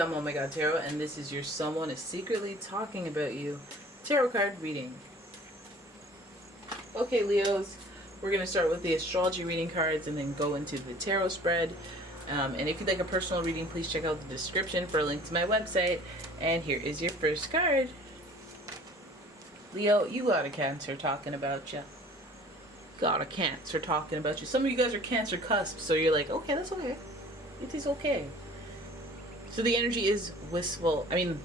I'm Oh My God Tarot, and this is your Someone is Secretly Talking About You tarot card reading. Okay, Leos, we're going to start with the astrology reading cards and then go into the tarot spread. And if you'd like a personal reading, please check out the description for a link to my website. And here is your first card. Leo, you got a Cancer talking about you. Got a Cancer talking about you. Some of you guys are Cancer cusp, so you're like, okay, that's okay. It is okay. So the energy is wistful. I mean,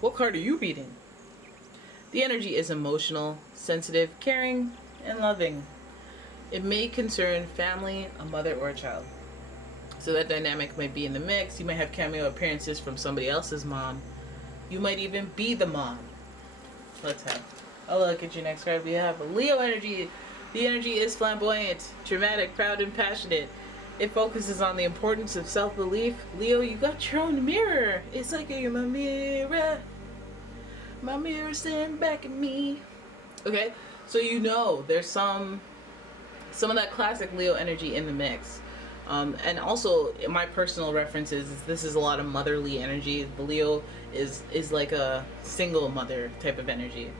what card are you reading? The energy is emotional, sensitive, caring, and loving. It may concern family, a mother, or a child. So that dynamic might be in the mix. You might have cameo appearances from somebody else's mom. You might even be the mom. Let's have a look at your next card. We have Leo energy. The energy is flamboyant, dramatic, proud, and passionate. It focuses on the importance of self-belief. Leo, you got your own mirror. It's like you're my mirror. My mirror staring back at me. Okay, so you know there's some of that classic Leo energy in the mix. And also, my personal reference is this is a lot of motherly energy. The Leo is like a single mother type of energy.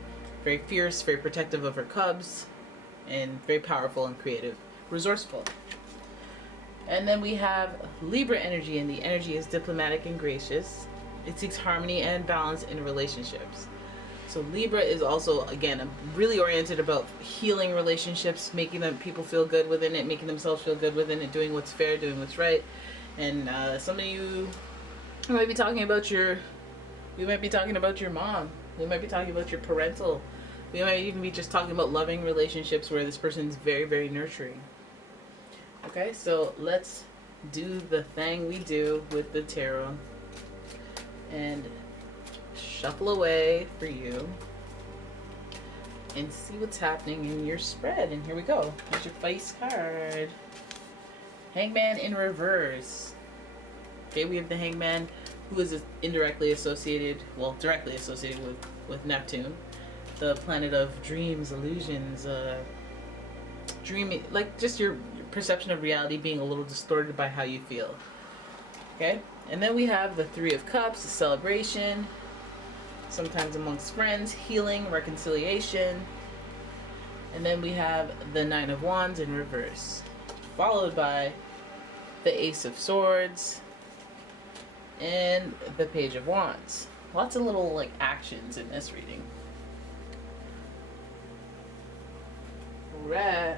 Very fierce, very protective of her cubs, and very powerful and creative, resourceful. And then we have Libra energy, and the energy is diplomatic and gracious. It seeks harmony and balance in relationships. So Libra is also, again, really oriented about healing relationships, making them people feel good within it, making themselves feel good within it, doing what's fair, doing what's right. And some of you might be talking about we might be talking about your mom. We might be talking about your parental. We might even be just talking about loving relationships where this person is very, very nurturing. Okay, so let's do the thing we do with the tarot and shuffle away for you and see what's happening in your spread. And here we go. Here's your face card. Hangman in reverse. Okay, we have the Hangman, who is indirectly associated, well, directly associated with Neptune, the planet of dreams, illusions, dreaming, like just your perception of reality being a little distorted by how you feel. Okay, and then we have the Three of Cups, the celebration, sometimes amongst friends, healing, reconciliation. And then we have the Nine of Wands in reverse, followed by the Ace of Swords and the Page of Wands. Lots of little like actions in this reading. Alright.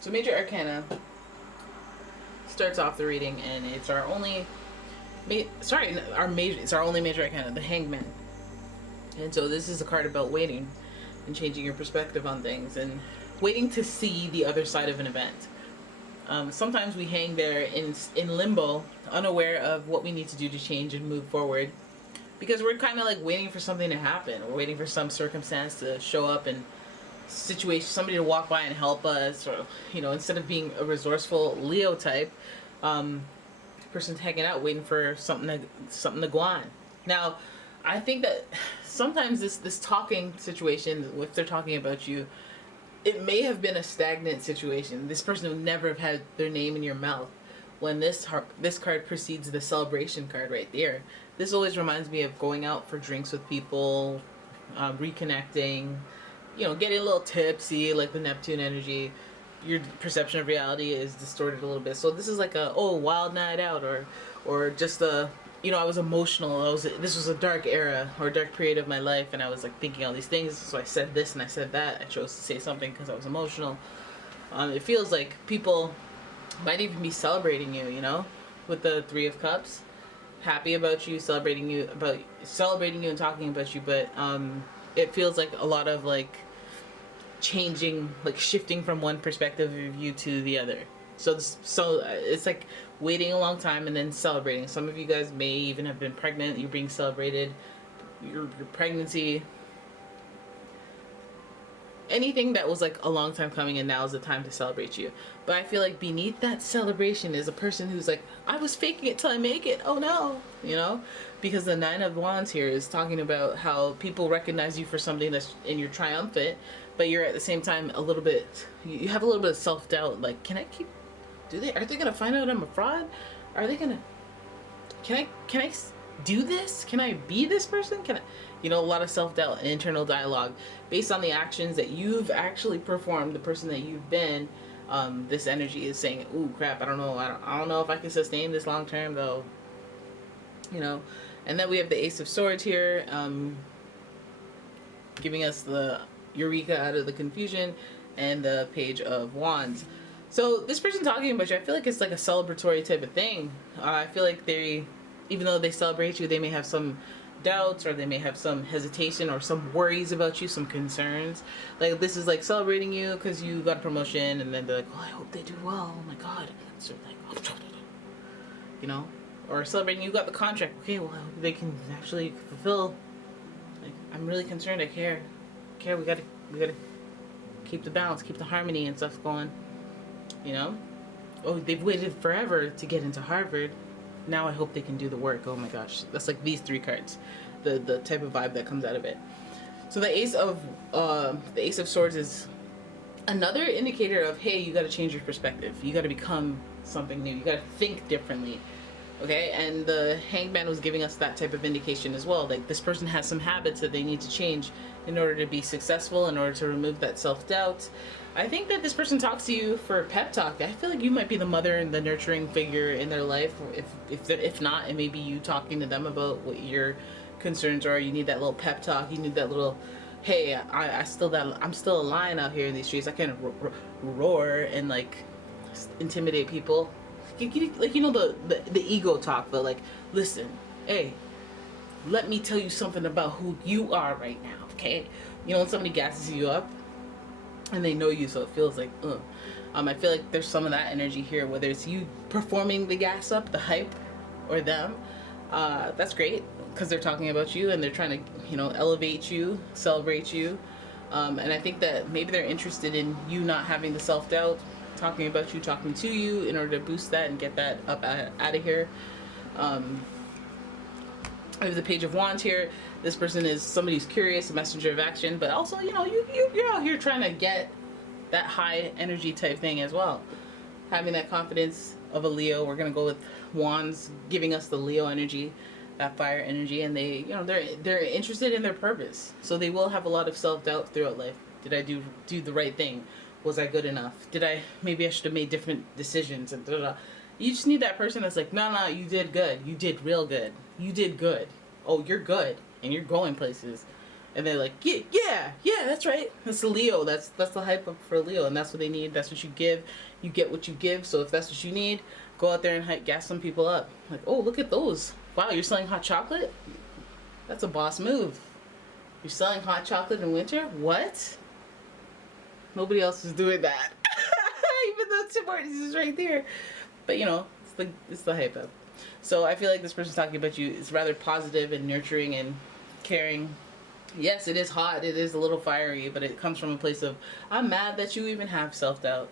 So Major Arcana starts off the reading, and it's our only it's our only Major Arcana, the Hangman. And so this is a card about waiting and changing your perspective on things and waiting to see the other side of an event. Sometimes we hang there in limbo, unaware of what we need to do to change and move forward, because we're kind of like waiting for something to happen. We're waiting for some circumstance to show up and situation, somebody to walk by and help us, or instead of being a resourceful Leo type, person's hanging out waiting for something to go on. Now, I think that sometimes this talking situation, if they're talking about you, it may have been a stagnant situation. This person would never have had their name in your mouth. When this card precedes the celebration card right there, this always reminds me of going out for drinks with people, reconnecting, getting a little tipsy, like the Neptune energy. Your perception of reality is distorted a little bit. So this is like a wild night out, or just I was emotional. This was a dark era or a dark period of my life, and I was like thinking all these things. So I said this and I said that. I chose to say something because I was emotional. It feels like people might even be celebrating you, with the Three of Cups, happy about you, celebrating you and talking about you. But it feels like a lot of like changing, like shifting from one perspective of you to the other. So it's like waiting a long time and then celebrating. Some of you guys may even have been pregnant. You're being celebrated. Your pregnancy. anything that was like a long time coming, and now is the time to celebrate you. But I feel like beneath that celebration is a person who's like, I was faking it till I make it. Oh no, you know, because the Nine of Wands here is talking about how people recognize you for something that's, and you're triumphant, but you're at the same time a little bit, you have a little bit of self-doubt. Like, can I keep, are they gonna find out I'm a fraud? Are they gonna, can I do this? Can I be this person? Can I, you know, a lot of self-doubt and internal dialogue based on the actions that you've actually performed, the person that you've been. This energy is saying, ooh, crap, I don't know. I don't know if I can sustain this long term though. You know, and then we have the Ace of Swords here, giving us the Eureka out of the confusion, and the Page of Wands. So this person talking about you, I feel like it's like a celebratory type of thing. I feel like they, even though they celebrate you, they may have some doubts, or they may have some hesitation or some worries about you, some concerns. Like, this is like celebrating you because you got a promotion, and then they're like, oh, I hope they do well. Oh my God. So like, you know, or celebrating you got the contract. Okay, well, I hope they can actually fulfill. Like, I'm really concerned. I care. We gotta keep the balance, keep the harmony and stuff going. You know? Oh, they've waited forever to get into Harvard. Now I hope they can do the work. Oh my gosh. That's like these three cards. The type of vibe that comes out of it. So the Ace of Swords is another indicator of, hey, you gotta change your perspective. You gotta become something new. You gotta think differently. Okay, and the Hangman was giving us that type of indication as well. Like, this person has some habits that they need to change in order to be successful, in order to remove that self-doubt. I think that this person talks to you for a pep talk. I feel like you might be the mother and the nurturing figure in their life. If not, it may be you talking to them about what your concerns are. You need that little pep talk. You need that little, hey, I'm still a lion out here in these streets. I can't roar and like intimidate people. Like, you know, the ego talk, but like, listen, hey, let me tell you something about who you are right now, okay? You know, when somebody gasses you up and they know you, so it feels like, I feel like there's some of that energy here, whether it's you performing the gas up, the hype, or them. That's great, because they're talking about you and they're trying to, you know, elevate you, celebrate you. And I think that maybe they're interested in you not having the self-doubt, talking about you, talking to you, in order to boost that and get that up out of here. I have the Page of Wands here. This person is somebody who's curious, a messenger of action, but also, you know, you're out here trying to get that high energy type thing as well. Having that confidence of a Leo. We're gonna go with Wands, giving us the Leo energy, that fire energy, and they, you know, they're interested in their purpose. So they will have a lot of self-doubt throughout life. Did I do the right thing? Was I good enough? Maybe I should have made different decisions, and You just need that person that's like, no, you did good. You did real good. You did good. Oh, you're good, and you're going places. And they're like, yeah, that's right. That's the Leo. That's the hype up for Leo, and that's what they need. That's what you give. You get what you give. So if that's what you need, go out there and gas some people up. Like, oh, look at those. Wow, you're selling hot chocolate? That's a boss move. You're selling hot chocolate in winter? What? Nobody else is doing that. Even though Tim Hortons is right there. But, you know, it's the hype up. So I feel like this person's talking about you is rather positive and nurturing and caring. Yes, it is hot. It is a little fiery, but it comes from a place of, I'm mad that you even have self-doubt.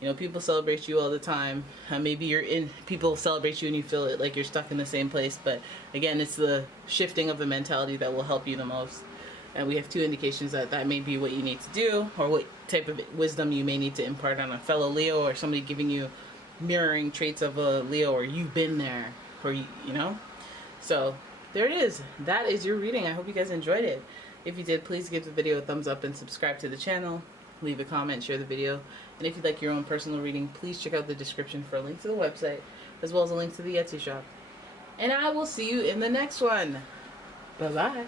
You know, people celebrate you all the time. Maybe people celebrate you and you feel it like you're stuck in the same place. But again, it's the shifting of the mentality that will help you the most. And we have two indications that may be what you need to do, or what type of wisdom you may need to impart on a fellow Leo, or somebody giving you mirroring traits of a Leo, or you've been there, or you know. So there it is. That is your reading. I hope you guys enjoyed it. If you did, please give the video a thumbs up and subscribe to the channel. Leave a comment, share the video. And if you'd like your own personal reading, please check out the description for a link to the website, as well as a link to the Etsy shop. And I will see you in the next one. Bye-bye.